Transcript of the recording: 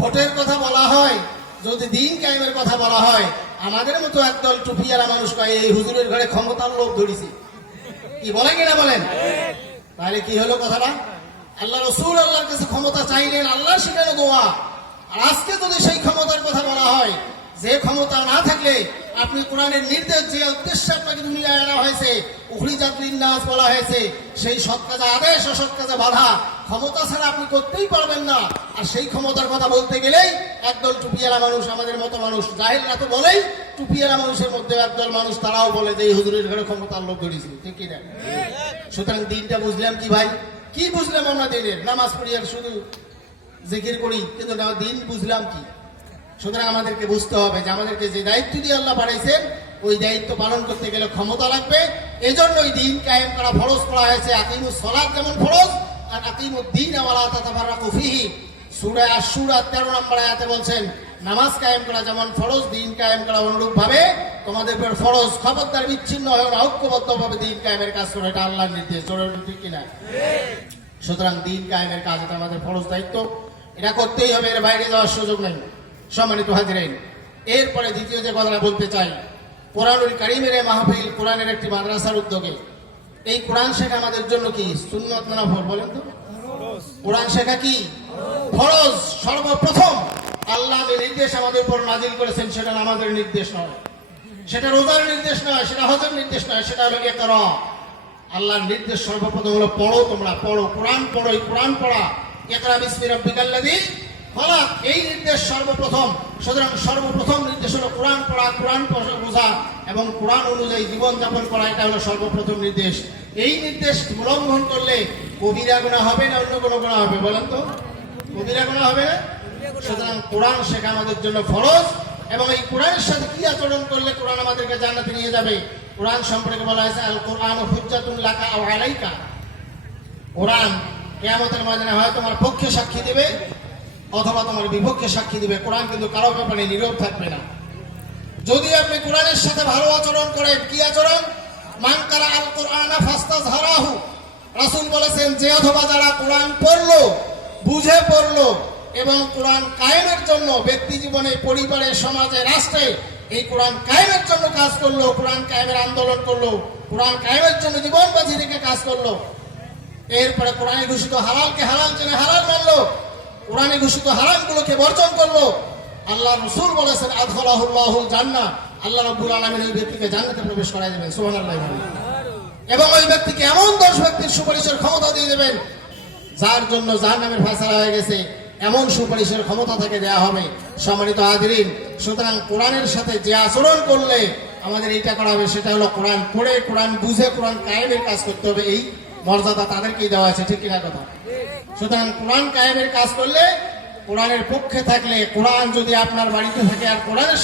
ভোটের কথা বলা হয়, যদি দিন কায়েমের কথা বলা হয়, আমাদের মতো একদল টুপিয়ারা মানুষ কয়, এই হুজুরের ঘরে ক্ষমতার লোক ধরেছি। কি বলেন কিনা বলেন? তাহলে কি হলো কথাটা? আল্লাহ রসুল আল্লাহর কাছে ক্ষমতা চাইলেন, আল্লাহ সেখানে দোয়া। আর আজকে যদি সেই ক্ষমতার কথা বলা হয় যে ক্ষমতা না থাকলে আপনি কোরআনের নির্দেশ যে উদ্দেশ্যে আপনাকে দুনিয়ায় আনা হয়েছে, উখরিজাত নাস বলা হয়েছে, সেই সৎ কাজে আদেশ, অসৎ কাজে বাধা, ক্ষমতা ছাড়া আপনি করতেই পারবেন না। আর সেই ক্ষমতার কথা বলতে গেলেই একদল টুপিয়ালা মানুষ আমাদের মতো মানুষ জাহেলরা তো বলেই টুপিয়ালা মানুষের মধ্যে একদল মানুষ, তারাও বলে যে এই হুজুরের ঘরে ক্ষমতার লোক ধরেছি, ঠিক কি না সুতরাং দিনটা বুঝলাম কি ভাই? কি বুঝলাম আমরা দিনের? নামাজ পড়ি আর শুধু জিকির করি, কিন্তু দিন বুঝলাম কি? সুতরাং আমাদেরকে বুঝতে হবে যে আমাদেরকে যে দায়িত্ব দিয়ে আল্লাহ পাঠাইছেন, ওই দায়িত্ব পালন করতে গেলে ক্ষমতা লাগবে। এজন্য ওই দিন কায়েম করা ফরজ করা হয়েছে। আকিমুস সলাদ যেমন ফরজ, আর আকিমুদ দিন আমালা তাতাফাররা কফিহি সুরা আশুরা তেরো নম্বর আয়াতে বলছেন, নামাজ কায়েম করা যেমন ফরজ, দিন কায়েম করা অনুরূপ ভাবে তোমাদের উপর ফরজ। খবরদার বিচ্ছিন্ন হয়ে না ঐক্যবদ্ধ ভাবে দিন কায়েমের কাজ করে। এটা আল্লাহর নির্দেশ। জোরে ঠিক কিনা? সুতরাং দিন কায়েমের কাজ এটা আমাদের ফরজ দায়িত্ব। এটা করতেই হবে, এর বাইরে যাওয়ার সুযোগ নেই। সম্মানিত হাজিরাইন, এরপরে দ্বিতীয় যে কথাটা বলতে চাই, কোরআনুল কারিমের মাহফিল কোরআনের একটি মাদ্রাসার উদ্যোগে। এই কোরআন শেখা আমাদের জন্য কি? সুন্নত না ফল বলেন তো? কোরআন শেখা কি? ফরজ, সর্বপ্রথম। আল্লাহ যে নির্দেশ আমাদের উপর নাজিল করেছেন, সেটা আমাদের নির্দেশ নয়। সেটা রোজার নির্দেশ নয়, সেটা হজের নির্দেশ নয়, সেটা হলো গিয়ে আল্লাহর নির্দেশ সর্বপ্রথম হলো পড়ো তোমরা, পড়ো। কোরআন পড়ো, এই কোরআন পড়া। একরা বিসমি রব্বিকাল্লাযী খলাক এই নির্দেশ সর্বপ্রথম। সুতরাং সর্বপ্রথম নির্দেশ হলো কোরআন পড়া, কোরআন বোঝা এবং কোরআন অনুযায়ী জীবনযাপন করা, এটা হলো সর্বপ্রথম নির্দেশ। এই নির্দেশ উল্লঙ্ঘন করলে কবিরা গুণা হবে না অন্য কোনো গুণা হবে, বলেন তো? কবিরা গুণা হবে সুতরাং কোরআন শেখা আমাদের জন্য ফরজ এবং এই কোরআনের সাথে কি আচরণ করলে কোরআন আমাদেরকে জান্নাতে নিয়ে যাবে? কোরআন সম্পর্কে বলা হয়েছে আল কোরআন হুজ্জাতুল লাকা আও আলাইকা। কোরআন কেয়ামতের ময়দানে হয় তোমার পক্ষে সাক্ষী দিবে অথবা তোমার বিপক্ষে সাক্ষী দিবে। কোরআন কিন্তু কারও ব্যাপারে নীরব থাকবে না। যদি আপনি কোরআনের সাথে ভালো আচরণ করেন, কি আচরণ? মান কারা আল কোরআন হারাহু রাসূল বলেছেন, যে অথবা যারা কোরআন পড়ল, বুঝে পড়ল এবং কোরআন কায়েমের জন্য ব্যক্তি জীবনে, পরিবারে, সমাজে, রাষ্ট্রে এই কোরআন কায়েমের জন্য কাজ করল, কোরআন কায়েমের আন্দোলন করল, কোরআন কায়েমের জন্য জীবন বাজি রেখে কাজ করল, এরপরে কোরআনে ঘোষিত হালালকে হালাল জেনে হালাল মানলো কোরআনে ঘোষিত হারামগুলোকে বর্জন করল। আল্লাহ রসুল বলেছেন আদহলাহুল্লাহুল জান্না আল্লাহ রব্বুল আলমিন ওই ব্যক্তিকে জান্নাতে প্রবেশ করাই দেবেন, সুবহানাল্লাহ। এবং ওই ব্যক্তিকে এমন দশ ব্যক্তির সুপারিশের ক্ষমতা দিয়ে দেবেন, যার জন্য যার নামের ফেসলা হয়ে গেছে। এমন সুপারিশের ক্ষমতা থেকে দেয়া হবে। সম্মানিত হাজিরিন, সুতরাং কোরআনের সাথে যে আচরণ করলে আমাদের এইটা করা হবে, সেটা হলো কোরআন পড়ে, কোরআন বুঝে, কোরআন কায়েমের কাজ করতে হবে। এই মর্যাদা তাদেরকেই দেওয়া আছে ঠিক কিনা কথা? সুতরাং কোরআন কায়েমের কাজ করলে, কোরআনের পক্ষে থাকলে, কোরআন যদি আপনার বাড়িতে থাকে আর কোরআনের